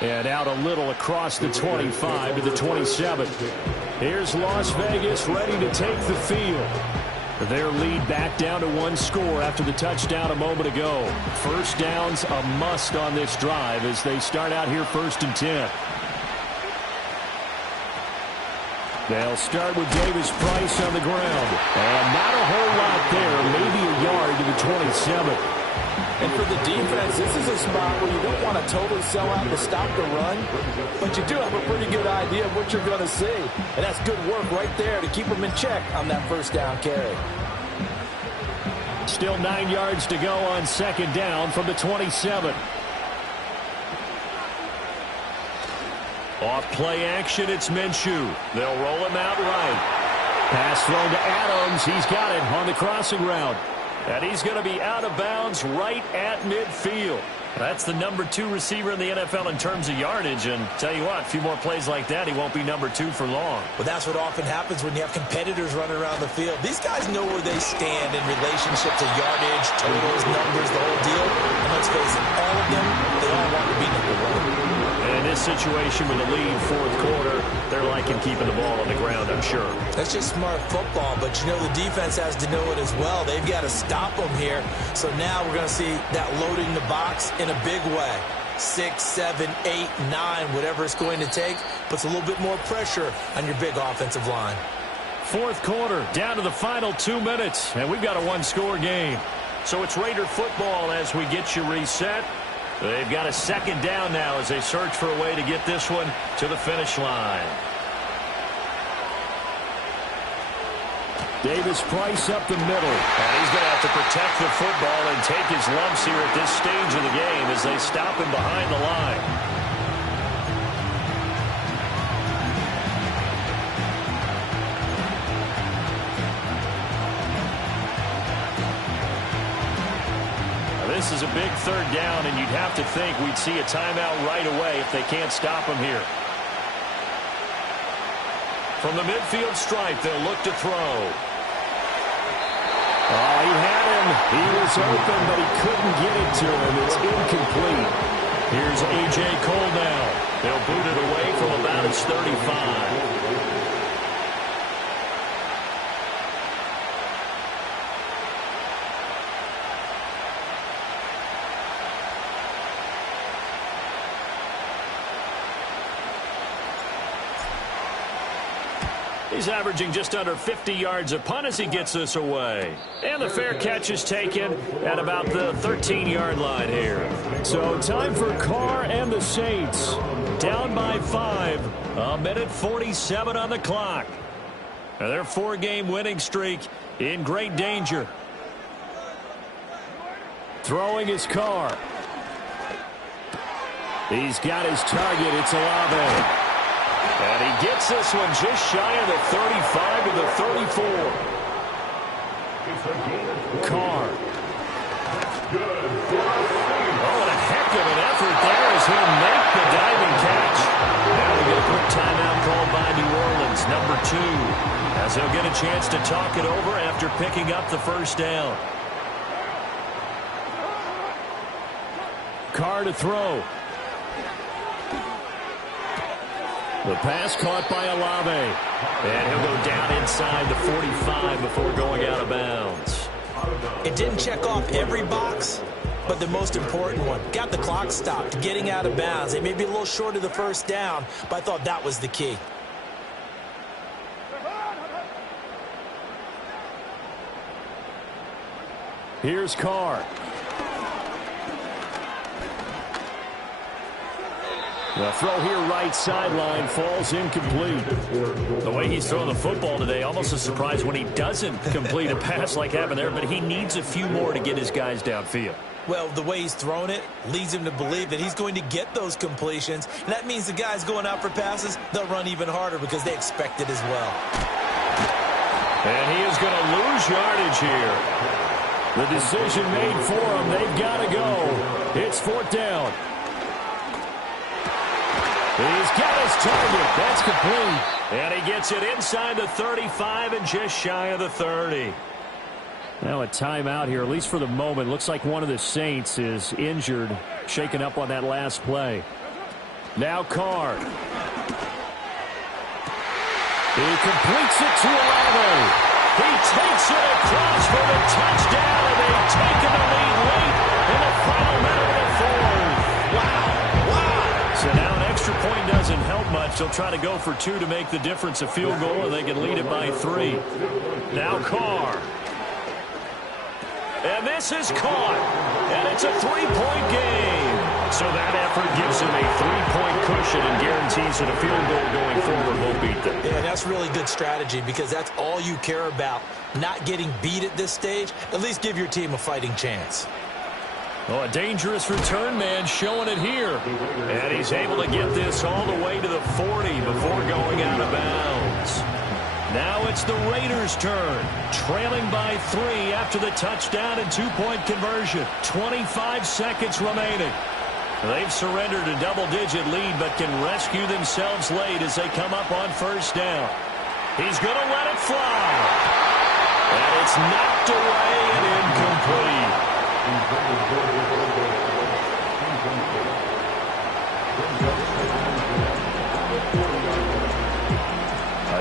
And out a little across the 25 to the 27. Here's Las Vegas ready to take the field. Their lead back down to one score after the touchdown a moment ago. First down's a must on this drive as they start out here first and 10. They'll start with Davis Price on the ground. And not a whole lot there, maybe a yard to the 27. And for the defense, this is a spot where you don't want to totally sell out to stop the run, but you do have a pretty good idea of what you're going to see. And that's good work right there to keep them in check on that first down carry. Still 9 yards to go on second down from the 27. Off play action, it's Minshew. They'll roll him out right. Pass thrown to Adams. He's got it on the crossing route. And he's going to be out of bounds right at midfield. That's the number 2 receiver in the NFL in terms of yardage. And tell you what, a few more plays like that, he won't be number 2 for long. Well, that's what often happens when you have competitors running around the field. These guys know where they stand in relationship to yardage, totals, numbers, the whole deal. And let's face it, all of them, they all want to be number 1. And in this situation with the lead fourth quarter, they're liking keeping the ball on the ground, I'm sure. That's just smart football, but you know the defense has to know it as well. They've got to stop them here. So now we're going to see that loading the box in a big way. 6, 7, 8, 9, whatever it's going to take, puts a little bit more pressure on your big offensive line. Fourth quarter, down to the final 2 minutes, and we've got a one-score game. So it's Raider football as we get you reset. They've got a second down now as they search for a way to get this one to the finish line. Davis Price up the middle. And he's going to have to protect the football and take his lumps here at this stage of the game as they stop him behind the line. This is a big third down, and you'd have to think we'd see a timeout right away if they can't stop him here. From the midfield stripe, they'll look to throw. Oh, he had him. He was open, but he couldn't get it to him. It's incomplete. Here's A.J. Cole now. They'll boot it away from about his 35. He's averaging just under 50 yards a punt as he gets this away. And the fair catch is taken at about the 13-yard line here. So time for Carr and the Saints. Down by 5. A minute 47 on the clock. And their 4-game winning streak in great danger. Throwing his Carr. He's got his target. It's Olave. And he gets this one just shy of the 35 to the 34. Carr. Oh, and a heck of an effort there as he'll make the diving catch. Now we get a quick timeout called by New Orleans, number 2, as they'll get a chance to talk it over after picking up the first down. Carr to throw. The pass caught by Olave. And he'll go down inside the 45 before going out of bounds. It didn't check off every box, but the most important one. Got the clock stopped, getting out of bounds. They may be a little short of the first down, but I thought that was the key. Here's Carr. The throw here right sideline falls incomplete. The way he's throwing the football today, almost a surprise when he doesn't complete a pass like happened there, but he needs a few more to get his guys downfield. Well, the way he's thrown it leads him to believe that he's going to get those completions. And that means the guys going out for passes, they'll run even harder because they expect it as well. And he is going to lose yardage here. The decision made for him. They've got to go. It's 4th down. He's got his target. That's complete. And he gets it inside the 35 and just shy of the 30. Now a timeout here, at least for the moment. Looks like one of the Saints is injured, shaken up on that last play. Now Carr. He completes it to Olave. He takes it across for the touchdown, and they've taken the lead late in the final minute of the 4th. Wow. So now an extra point doesn't help much. They'll try to go for 2 to make the difference a field goal, and they can lead it by 3. Now Carr. And this is caught. And it's a 3-point game. So that effort gives him a 3-point cushion and guarantees that a field goal going forward won't beat them. Yeah, that's really good strategy because that's all you care about. Not getting beat at this stage. At least give your team a fighting chance. Oh, a dangerous return man showing it here. And he's able to get this all the way to the 40 before going out of bounds. Now it's the Raiders' turn, trailing by 3 after the touchdown and 2-point conversion. 25 seconds remaining. They've surrendered a double-digit lead but can rescue themselves late as they come up on first down. He's going to let it fly. And it's knocked away and incomplete.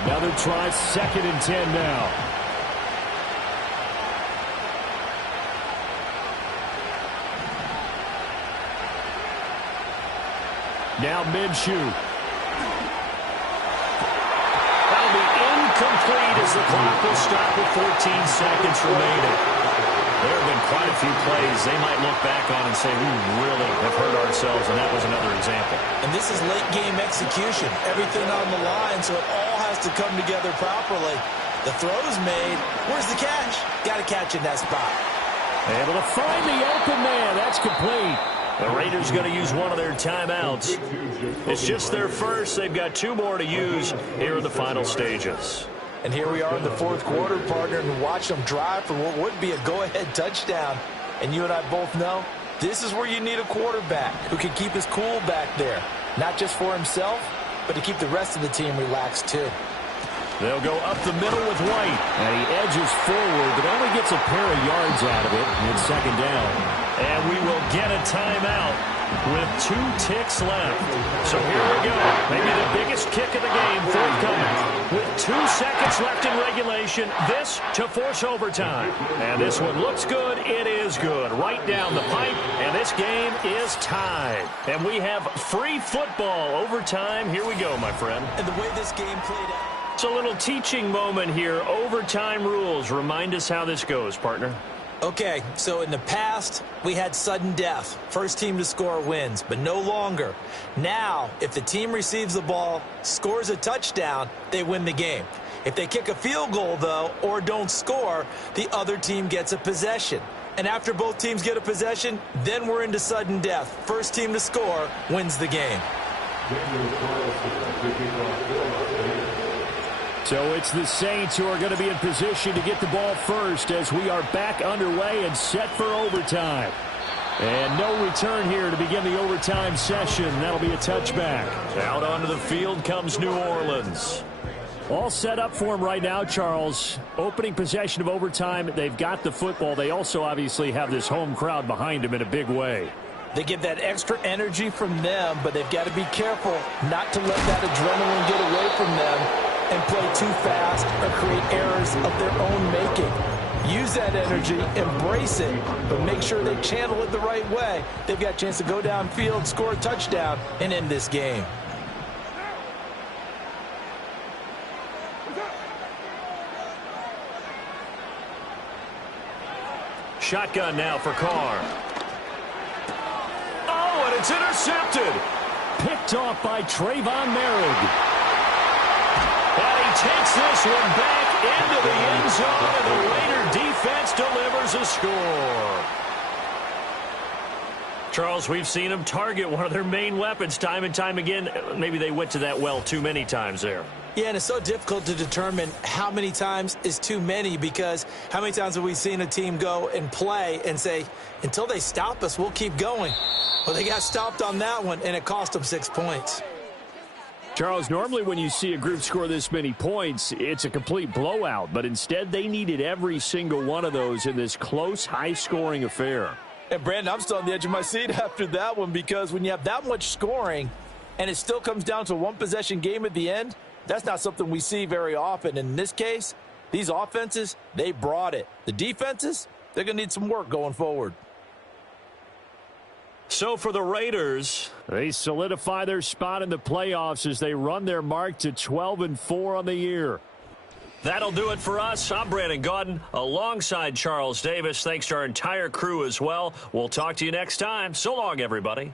Another try, 2nd and 10 now. Now Minshew. That'll be incomplete as the clock will stop with 14 seconds remaining. There have been quite a few plays they might look back on and say, we really have hurt ourselves, and that was another example. And this is late-game execution. Everything on the line, so it all has to come together properly. The throw's made. Where's the catch? Got to catch in that spot. Able to find the open man. That's complete. The Raiders going to use one of their timeouts. It's just their first. They've got 2 more to use here in the final stages. And here we are in the 4th quarter, partner, and watch them drive for what would be a go-ahead touchdown. And you and I both know this is where you need a quarterback who can keep his cool back there. Not just for himself, but to keep the rest of the team relaxed too. They'll go up the middle with White. And he edges forward, but only gets a pair of yards out of it. It's 2nd down. And we will get a timeout with 2 ticks left. So here we go. Maybe the biggest kick of the game forthcoming. With 2 seconds left in regulation, this to force overtime. And this one looks good. It is good. Right down the pipe. And this game is tied. And we have free football overtime. Here we go, my friend. And the way this game played out. It's a little teaching moment here. Overtime rules. Remind us how this goes, partner. Okay, so in the past, we had sudden death. First team to score wins, but no longer. Now, if the team receives the ball, scores a touchdown, they win the game. If they kick a field goal, though, or don't score, the other team gets a possession. And after both teams get a possession, then we're into sudden death. First team to score wins the game. So it's the Saints who are going to be in position to get the ball first as we are back underway and set for overtime. And no return here to begin the overtime session. That'll be a touchback. Out onto the field comes New Orleans. All set up for them right now, Charles. Opening possession of overtime, they've got the football. They also obviously have this home crowd behind them in a big way. They get that extra energy from them, but they've got to be careful not to let that adrenaline get away from them and play too fast or create errors of their own making. Use that energy, embrace it, but make sure they channel it the right way. They've got a chance to go downfield, score a touchdown, and end this game. Shotgun now for Carr. Oh, and it's intercepted. Picked off by Trayvon Merritt. And he takes this one back into the end zone, and the Raider defense delivers a score. Charles, we've seen them target one of their main weapons time and time again. Maybe they went to that well too many times there. Yeah, and it's so difficult to determine how many times is too many, because how many times have we seen a team go and play and say, until they stop us, we'll keep going. Well, they got stopped on that one, and it cost them 6 points. Charles, normally when you see a group score this many points, it's a complete blowout. But instead, they needed every single one of those in this close, high-scoring affair. And, Brandon, I'm still on the edge of my seat after that one, because when you have that much scoring and it still comes down to a one-possession game at the end, that's not something we see very often. In this case, these offenses, they brought it. The defenses, they're going to need some work going forward. So for the Raiders, they solidify their spot in the playoffs as they run their mark to 12-4 on the year. that'll do it for us. I'm Brandon Gaudin alongside Charles Davis. Thanks to our entire crew as well. We'll talk to you next time. So long, everybody.